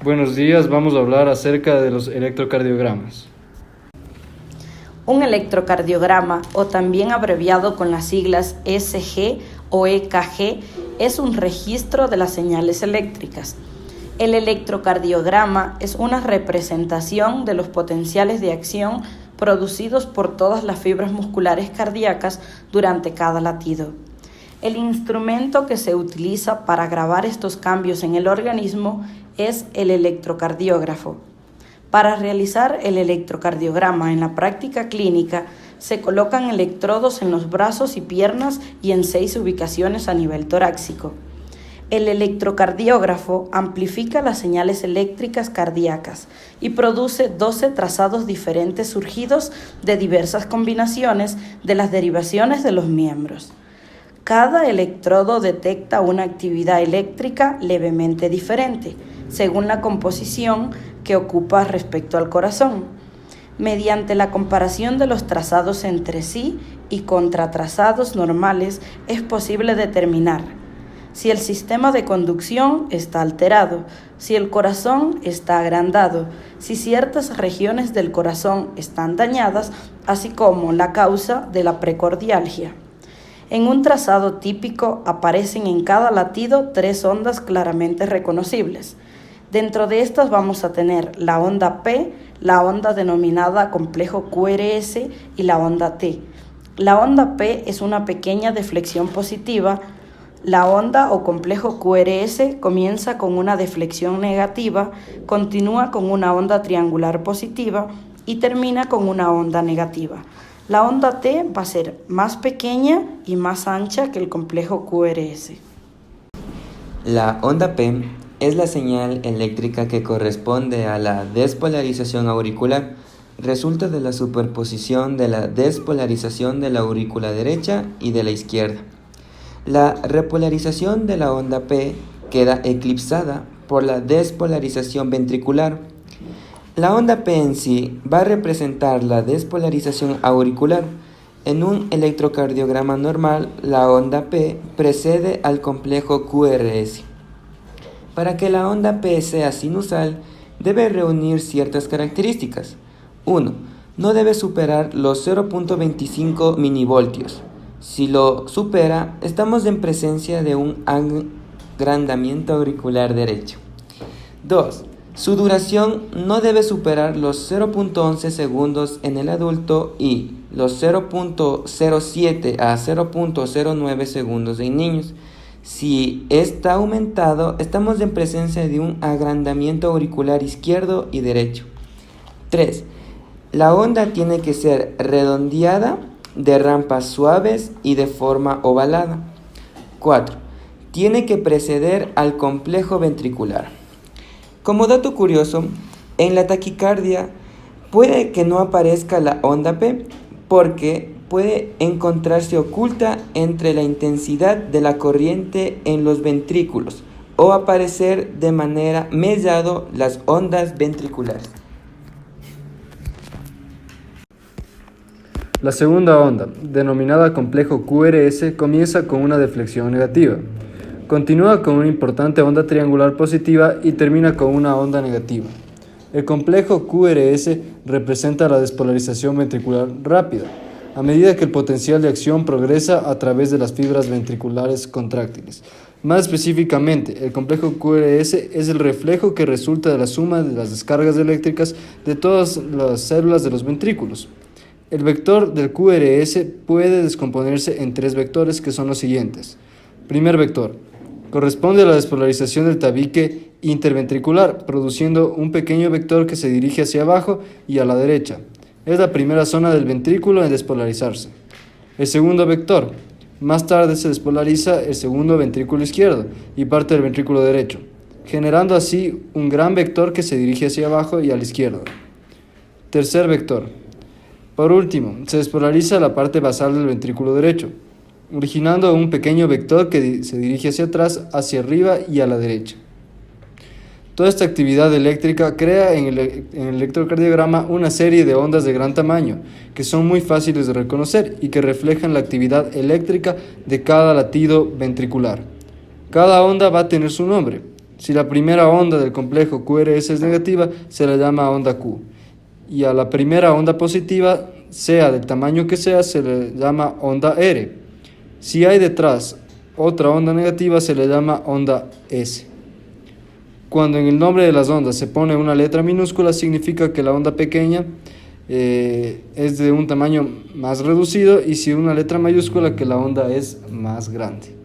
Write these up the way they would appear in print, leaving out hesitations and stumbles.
Buenos días, vamos a hablar acerca de los electrocardiogramas. Un electrocardiograma, o también abreviado con las siglas ECG o EKG, es un registro de las señales eléctricas. El electrocardiograma es una representación de los potenciales de acción producidos por todas las fibras musculares cardíacas durante cada latido. El instrumento que se utiliza para grabar estos cambios en el organismo es el electrocardiógrafo. Para realizar el electrocardiograma en la práctica clínica, se colocan electrodos en los brazos y piernas y en 6 ubicaciones a nivel torácico. El electrocardiógrafo amplifica las señales eléctricas cardíacas y produce 12 trazados diferentes surgidos de diversas combinaciones de las derivaciones de los miembros. Cada electrodo detecta una actividad eléctrica levemente diferente, según la composición que ocupa respecto al corazón. Mediante la comparación de los trazados entre sí y contra trazados normales es posible determinar si el sistema de conducción está alterado, si el corazón está agrandado, si ciertas regiones del corazón están dañadas, así como la causa de la precordialgia. En un trazado típico aparecen en cada latido 3 ondas claramente reconocibles. Dentro de estas vamos a tener la onda P, la onda denominada complejo QRS y la onda T. La onda P es una pequeña deflexión positiva. La onda o complejo QRS comienza con una deflexión negativa, continúa con una onda triangular positiva y termina con una onda negativa. La onda T va a ser más pequeña y más ancha que el complejo QRS. La onda P es la señal eléctrica que corresponde a la despolarización auricular. Resulta de la superposición de la despolarización de la aurícula derecha y de la izquierda. La repolarización de la onda P queda eclipsada por la despolarización ventricular. La onda P en sí va a representar la despolarización auricular. En un electrocardiograma normal, la onda P precede al complejo QRS. Para que la onda P sea sinusal, debe reunir ciertas características. 1. No debe superar los 0.25 minivoltios. Si lo supera, estamos en presencia de un agrandamiento auricular derecho. 2. Su duración no debe superar los 0.11 segundos en el adulto y los 0.07 a 0.09 segundos en niños. Si está aumentado, estamos en presencia de un agrandamiento auricular izquierdo y derecho. 3. La onda tiene que ser redondeada, de rampas suaves y de forma ovalada. 4. Tiene que preceder al complejo ventricular. Como dato curioso, en la taquicardia puede que no aparezca la onda P porque puede encontrarse oculta entre la intensidad de la corriente en los ventrículos o aparecer de manera mellado las ondas ventriculares. La segunda onda, denominada complejo QRS, comienza con una deflexión negativa. Continúa con una importante onda triangular positiva y termina con una onda negativa. El complejo QRS representa la despolarización ventricular rápida, a medida que el potencial de acción progresa a través de las fibras ventriculares contráctiles. Más específicamente, el complejo QRS es el reflejo que resulta de la suma de las descargas eléctricas de todas las células de los ventrículos. El vector del QRS puede descomponerse en 3 vectores que son los siguientes. Primer vector. Corresponde a la despolarización del tabique interventricular, produciendo un pequeño vector que se dirige hacia abajo y a la derecha. Es la primera zona del ventrículo en despolarizarse. El segundo vector. Más tarde se despolariza el segundo ventrículo izquierdo y parte del ventrículo derecho, generando así un gran vector que se dirige hacia abajo y a la izquierda. Tercer vector. Por último, se despolariza la parte basal del ventrículo derecho, originando un pequeño vector que se dirige hacia atrás, hacia arriba y a la derecha. Toda esta actividad eléctrica crea en el electrocardiograma una serie de ondas de gran tamaño que son muy fáciles de reconocer y que reflejan la actividad eléctrica de cada latido ventricular. Cada onda va a tener su nombre. Si la primera onda del complejo QRS es negativa, se la llama onda Q. Y a la primera onda positiva, sea del tamaño que sea, se le llama onda R. Si hay detrás otra onda negativa, se le llama onda S. Cuando en el nombre de las ondas se pone una letra minúscula, significa que la onda pequeña es de un tamaño más reducido, y si una letra mayúscula, que la onda es más grande.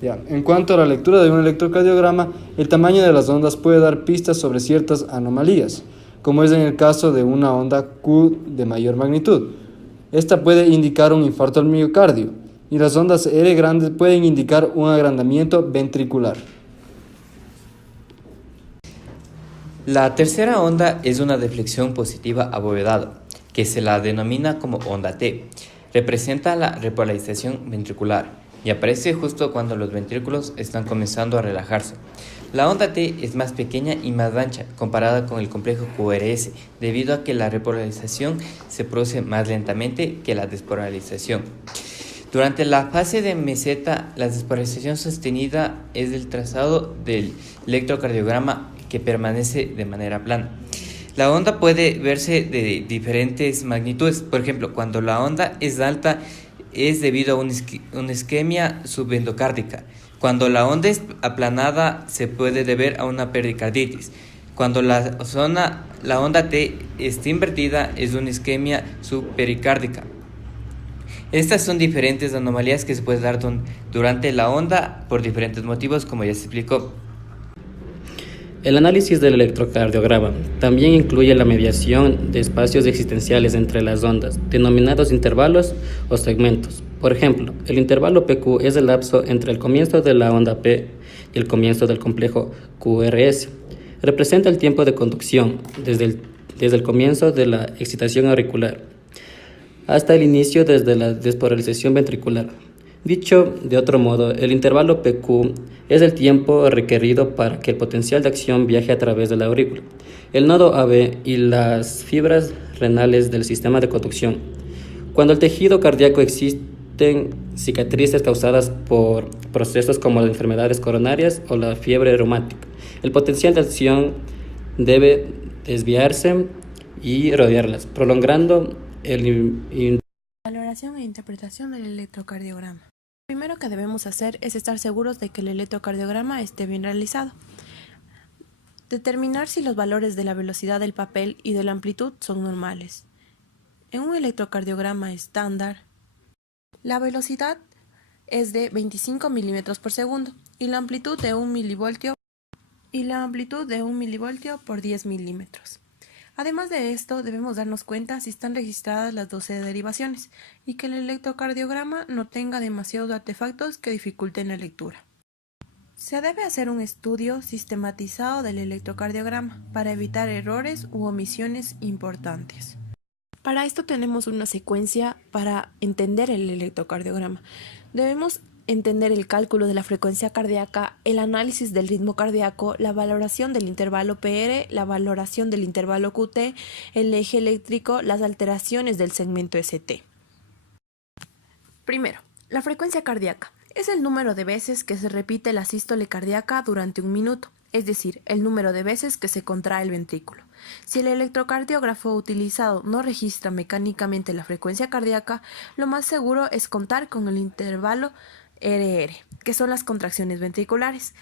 Ya. En cuanto a la lectura de un electrocardiograma, el tamaño de las ondas puede dar pistas sobre ciertas anomalías, como es en el caso de una onda Q de mayor magnitud. Esta puede indicar un infarto al miocardio, y las ondas R grandes pueden indicar un agrandamiento ventricular. La tercera onda es una deflexión positiva abovedada, que se la denomina como onda T. Representa la repolarización ventricular y aparece justo cuando los ventrículos están comenzando a relajarse. La onda T es más pequeña y más ancha comparada con el complejo QRS, debido a que la repolarización se produce más lentamente que la despolarización. Durante la fase de meseta, la despolarización sostenida es el trazado del electrocardiograma, que permanece de manera plana. La onda puede verse de diferentes magnitudes. Por ejemplo, cuando la onda es alta, es debido a una isquemia subendocárdica. Cuando la onda es aplanada, se puede deber a una pericarditis. Cuando la onda T está invertida, es una isquemia subpericárdica. Estas son diferentes anomalías que se pueden dar durante la onda por diferentes motivos, como ya se explicó. El análisis del electrocardiograma también incluye la mediación de espacios existenciales entre las ondas, denominados intervalos o segmentos. Por ejemplo, el intervalo PQ es el lapso entre el comienzo de la onda P y el comienzo del complejo QRS. Representa el tiempo de conducción desde el comienzo de la excitación auricular hasta el inicio desde la despolarización ventricular. Dicho de otro modo, el intervalo PQ es el tiempo requerido para que el potencial de acción viaje a través de la aurícula, el nodo AB y las fibras renales del sistema de conducción. Cuando el tejido cardíaco existen cicatrices causadas por procesos como las enfermedades coronarias o la fiebre reumática, el potencial de acción debe desviarse y rodearlas, prolongando el Valoración e interpretación del electrocardiograma. Lo primero que debemos hacer es estar seguros de que el electrocardiograma esté bien realizado. Determinar si los valores de la velocidad del papel y de la amplitud son normales. En un electrocardiograma estándar, la velocidad es de 25 milímetros por segundo y la amplitud de 1 milivoltio por 10 milímetros. Además de esto, debemos darnos cuenta si están registradas las 12 derivaciones y que el electrocardiograma no tenga demasiados artefactos que dificulten la lectura. Se debe hacer un estudio sistematizado del electrocardiograma para evitar errores u omisiones importantes. Para esto tenemos una secuencia para entender el electrocardiograma. Debemos entender el cálculo de la frecuencia cardíaca, el análisis del ritmo cardíaco, la valoración del intervalo PR, la valoración del intervalo QT, el eje eléctrico, las alteraciones del segmento ST. Primero, la frecuencia cardíaca es el número de veces que se repite la sístole cardíaca durante un minuto, es decir, el número de veces que se contrae el ventrículo. Si el electrocardiógrafo utilizado no registra mecánicamente la frecuencia cardíaca, lo más seguro es contar con el intervalo RR, que son las contracciones ventriculares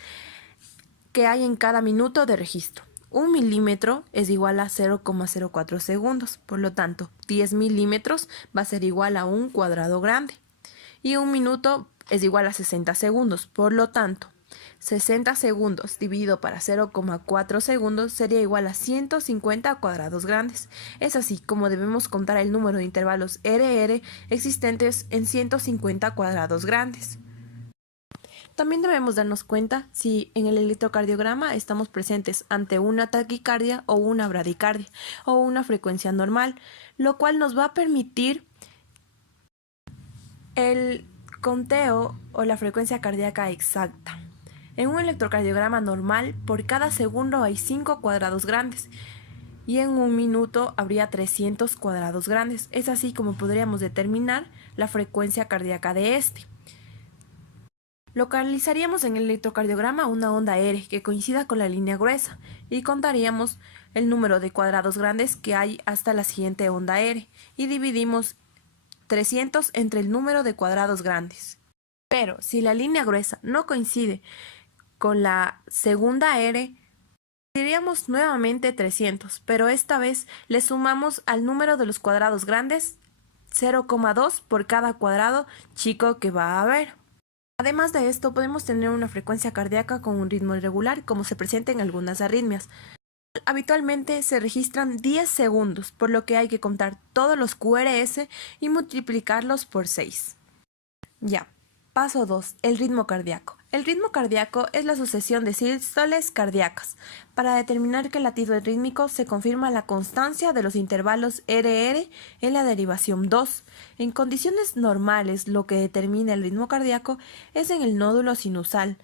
que hay en cada minuto de registro. 1 milímetro es igual a 0,04 segundos, por lo tanto, 10 milímetros va a ser igual a un cuadrado grande. Y 1 minuto es igual a 60 segundos, por lo tanto, 60 segundos dividido para 0,4 segundos sería igual a 150 cuadrados grandes. Es así como debemos contar el número de intervalos RR existentes en 150 cuadrados grandes. También debemos darnos cuenta si en el electrocardiograma estamos presentes ante una taquicardia o una bradicardia o una frecuencia normal, lo cual nos va a permitir el conteo o la frecuencia cardíaca exacta. En un electrocardiograma normal, por cada segundo hay 5 cuadrados grandes y en un minuto habría 300 cuadrados grandes. Es así como podríamos determinar la frecuencia cardíaca de este. Localizaríamos en el electrocardiograma una onda R que coincida con la línea gruesa y contaríamos el número de cuadrados grandes que hay hasta la siguiente onda R y dividimos 300 entre el número de cuadrados grandes. Pero si la línea gruesa no coincide con la segunda R, diríamos nuevamente 300, pero esta vez le sumamos al número de los cuadrados grandes 0,2 por cada cuadrado chico que va a haber. Además de esto, podemos tener una frecuencia cardíaca con un ritmo irregular, como se presenta en algunas arritmias. Habitualmente se registran 10 segundos, por lo que hay que contar todos los QRS y multiplicarlos por 6. Ya. Paso 2. El ritmo cardíaco. El ritmo cardíaco es la sucesión de sístoles cardíacas. Para determinar que el latido rítmico se confirma la constancia de los intervalos RR en la derivación 2. En condiciones normales, lo que determina el ritmo cardíaco es en el nódulo sinusal.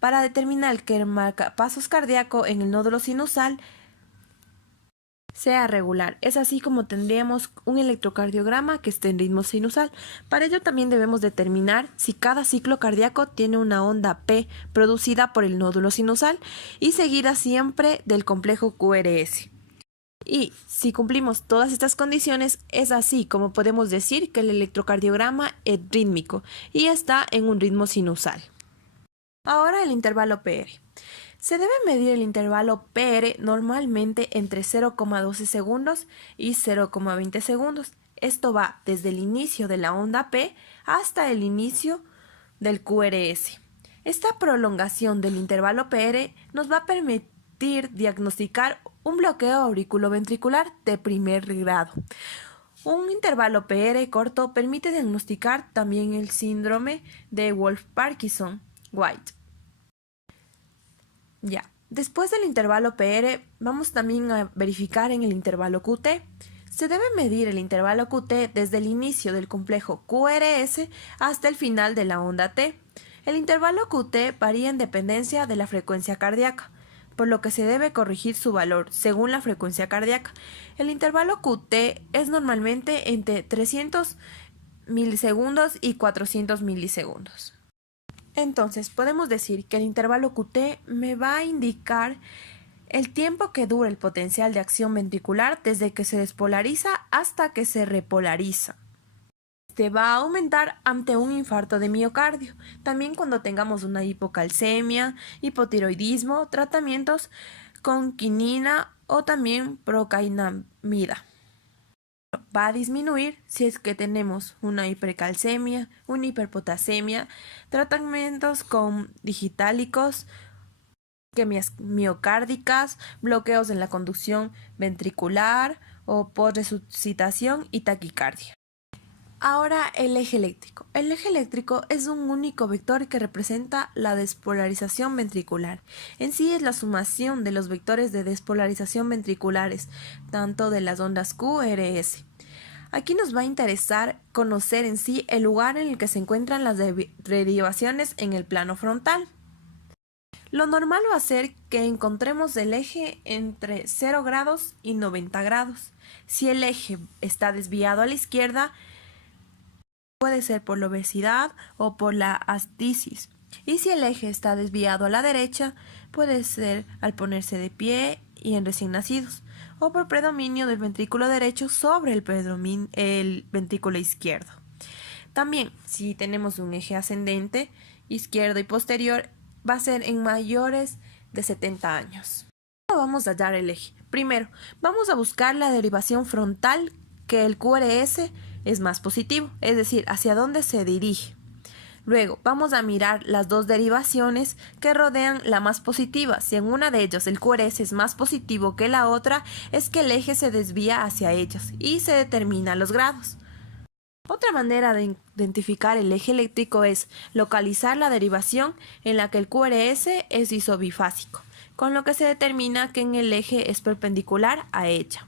Para determinar que el marcapasos cardíaco en el nódulo sinusal sea regular. Es así como tendríamos un electrocardiograma que esté en ritmo sinusal. Para ello también debemos determinar si cada ciclo cardíaco tiene una onda P producida por el nódulo sinusal y seguida siempre del complejo QRS. Y si cumplimos todas estas condiciones, es así como podemos decir que el electrocardiograma es rítmico y está en un ritmo sinusal. Ahora el intervalo PR. Se debe medir el intervalo PR normalmente entre 0,12 segundos y 0,20 segundos. Esto va desde el inicio de la onda P hasta el inicio del QRS. Esta prolongación del intervalo PR nos va a permitir diagnosticar un bloqueo auriculoventricular de primer grado. Un intervalo PR corto permite diagnosticar también el síndrome de Wolff-Parkinson-White. Ya, después del intervalo PR, vamos también a verificar en el intervalo QT. Se debe medir el intervalo QT desde el inicio del complejo QRS hasta el final de la onda T. El intervalo QT varía en dependencia de la frecuencia cardíaca, por lo que se debe corregir su valor según la frecuencia cardíaca. El intervalo QT es normalmente entre 300 milisegundos y 400 milisegundos. Entonces, podemos decir que el intervalo QT me va a indicar el tiempo que dura el potencial de acción ventricular desde que se despolariza hasta que se repolariza. Este va a aumentar ante un infarto de miocardio. También cuando tengamos una hipocalcemia, hipotiroidismo, tratamientos con quinina o también procainamida. Va a disminuir si es que tenemos una hipercalcemia, una hiperpotasemia, tratamientos con digitálicos, isquemias miocárdicas, bloqueos en la conducción ventricular o posresuscitación y taquicardia. Ahora el eje eléctrico. El eje eléctrico es un único vector que representa la despolarización ventricular. En sí es la sumación de los vectores de despolarización ventriculares, tanto de las ondas QRS. Aquí nos va a interesar conocer en sí el lugar en el que se encuentran las derivaciones en el plano frontal. Lo normal va a ser que encontremos el eje entre 0 grados y 90 grados. Si el eje está desviado a la izquierda, puede ser por la obesidad o por la astisis. Y si el eje está desviado a la derecha, puede ser al ponerse de pie y en recién nacidos, o por predominio del ventrículo derecho sobre el ventrículo izquierdo. También, si tenemos un eje ascendente, izquierdo y posterior, va a ser en mayores de 70 años. ¿Cómo vamos a hallar el eje? Primero, vamos a buscar la derivación frontal, que el QRS es más positivo, es decir, hacia dónde se dirige. Luego, vamos a mirar las dos derivaciones que rodean la más positiva. Si en una de ellas el QRS es más positivo que la otra, es que el eje se desvía hacia ellas y se determinan los grados. Otra manera de identificar el eje eléctrico es localizar la derivación en la que el QRS es isobifásico, con lo que se determina que en el eje es perpendicular a ella.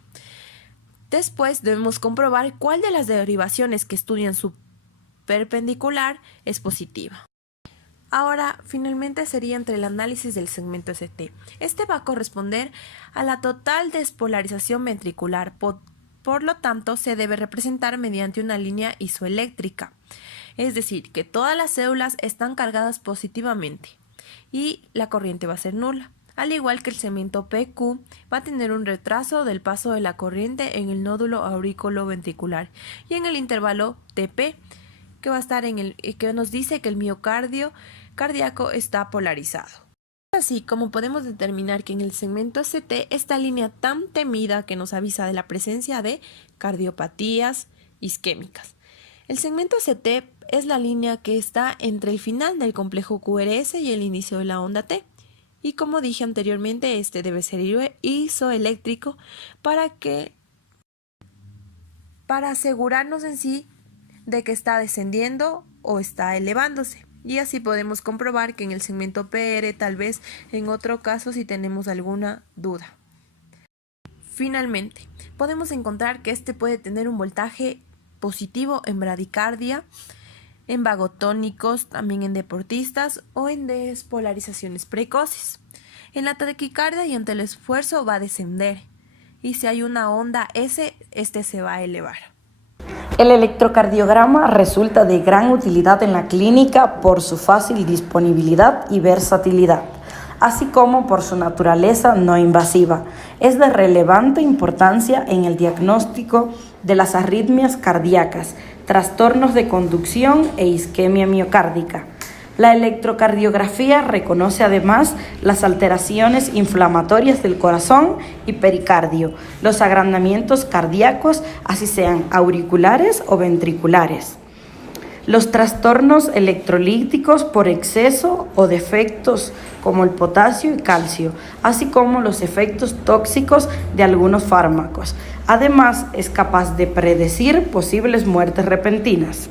Después debemos comprobar cuál de las derivaciones que estudian su perpendicular es positiva. Ahora, finalmente sería entre el análisis del segmento ST. Este va a corresponder a la total despolarización ventricular, por lo tanto se debe representar mediante una línea isoeléctrica. es decir, que todas las células están cargadas positivamente y la corriente va a ser nula. Al igual que el segmento PQ, va a tener un retraso del paso de la corriente en el nódulo auriculoventricular y en el intervalo TP, que va a estar que nos dice que el miocardio cardíaco está polarizado. Así como podemos determinar que en el segmento ST, esta línea tan temida que nos avisa de la presencia de cardiopatías isquémicas. El segmento ST es la línea que está entre el final del complejo QRS y el inicio de la onda T. Y como dije anteriormente, este debe ser isoeléctrico para asegurarnos en sí de que está descendiendo o está elevándose. Y así podemos comprobar que en el segmento PR, tal vez en otro caso si tenemos alguna duda. Finalmente, podemos encontrar que este puede tener un voltaje positivo en bradicardia, en vagotónicos, también en deportistas o en despolarizaciones precoces. En la taquicardia y ante el esfuerzo va a descender. Y si hay una onda S, este se va a elevar. El electrocardiograma resulta de gran utilidad en la clínica por su fácil disponibilidad y versatilidad, así como por su naturaleza no invasiva. Es de relevante importancia en el diagnóstico de las arritmias cardíacas, trastornos de conducción e isquemia miocárdica. La electrocardiografía reconoce además las alteraciones inflamatorias del corazón y pericardio, los agrandamientos cardíacos, así sean auriculares o ventriculares, los trastornos electrolíticos por exceso o defectos como el potasio y calcio, así como los efectos tóxicos de algunos fármacos. Además, es capaz de predecir posibles muertes repentinas.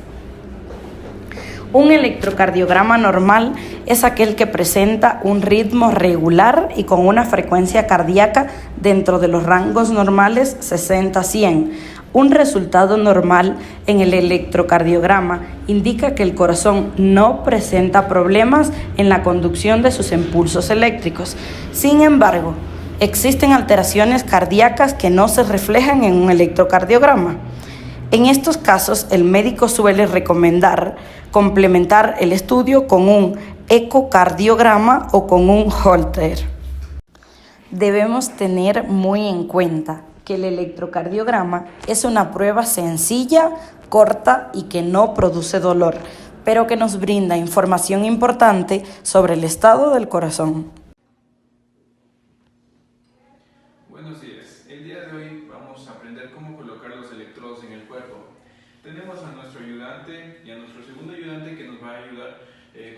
Un electrocardiograma normal es aquel que presenta un ritmo regular y con una frecuencia cardíaca dentro de los rangos normales 60-100. Un resultado normal en el electrocardiograma indica que el corazón no presenta problemas en la conducción de sus impulsos eléctricos. Sin embargo, existen alteraciones cardíacas que no se reflejan en un electrocardiograma. En estos casos, el médico suele recomendar complementar el estudio con un ecocardiograma o con un Holter. Debemos tener muy en cuenta que el electrocardiograma es una prueba sencilla, corta y que no produce dolor, pero que nos brinda información importante sobre el estado del corazón. Buenos días. El día de hoy vamos a aprender cómo colocar los electrodos en el cuerpo. Tenemos a nuestro ayudante y a nuestro segundo ayudante que nos va a ayudar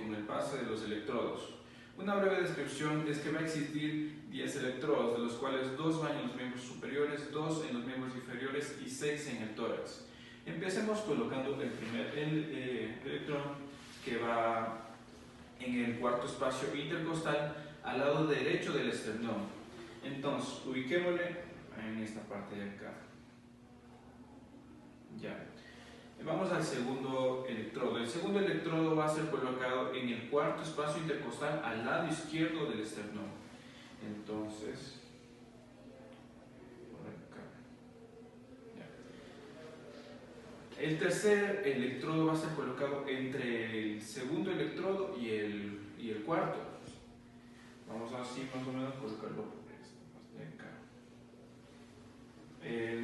con el pase de los electrodos. Una breve descripción es que va a existir 10 electrodos, de los cuales 2 van en los miembros superiores, 2 en los miembros inferiores y 6 en el tórax. Empecemos colocando el primer electrón que va en el cuarto espacio intercostal al lado derecho del esternón. Entonces, ubiquémosle en esta parte de acá. Ya. Vamos al segundo electrodo. El segundo electrodo va a ser colocado en el cuarto espacio intercostal al lado izquierdo del esternón. Entonces, por acá. Ya. El tercer electrodo va a ser colocado entre el segundo electrodo y el cuarto. Vamos así más o menos a colocarlo acá.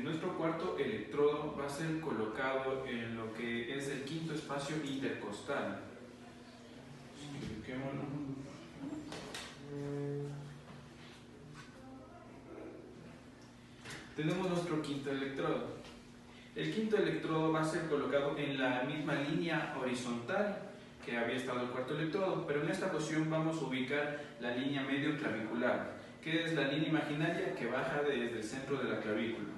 Nuestro cuarto electrodo va a ser colocado en lo que es el quinto espacio intercostal. Tenemos nuestro quinto electrodo. El quinto electrodo va a ser colocado en la misma línea horizontal que había estado el cuarto electrodo, pero en esta ocasión vamos a ubicar la línea medio clavicular, que es la línea imaginaria que baja desde el centro de la clavícula.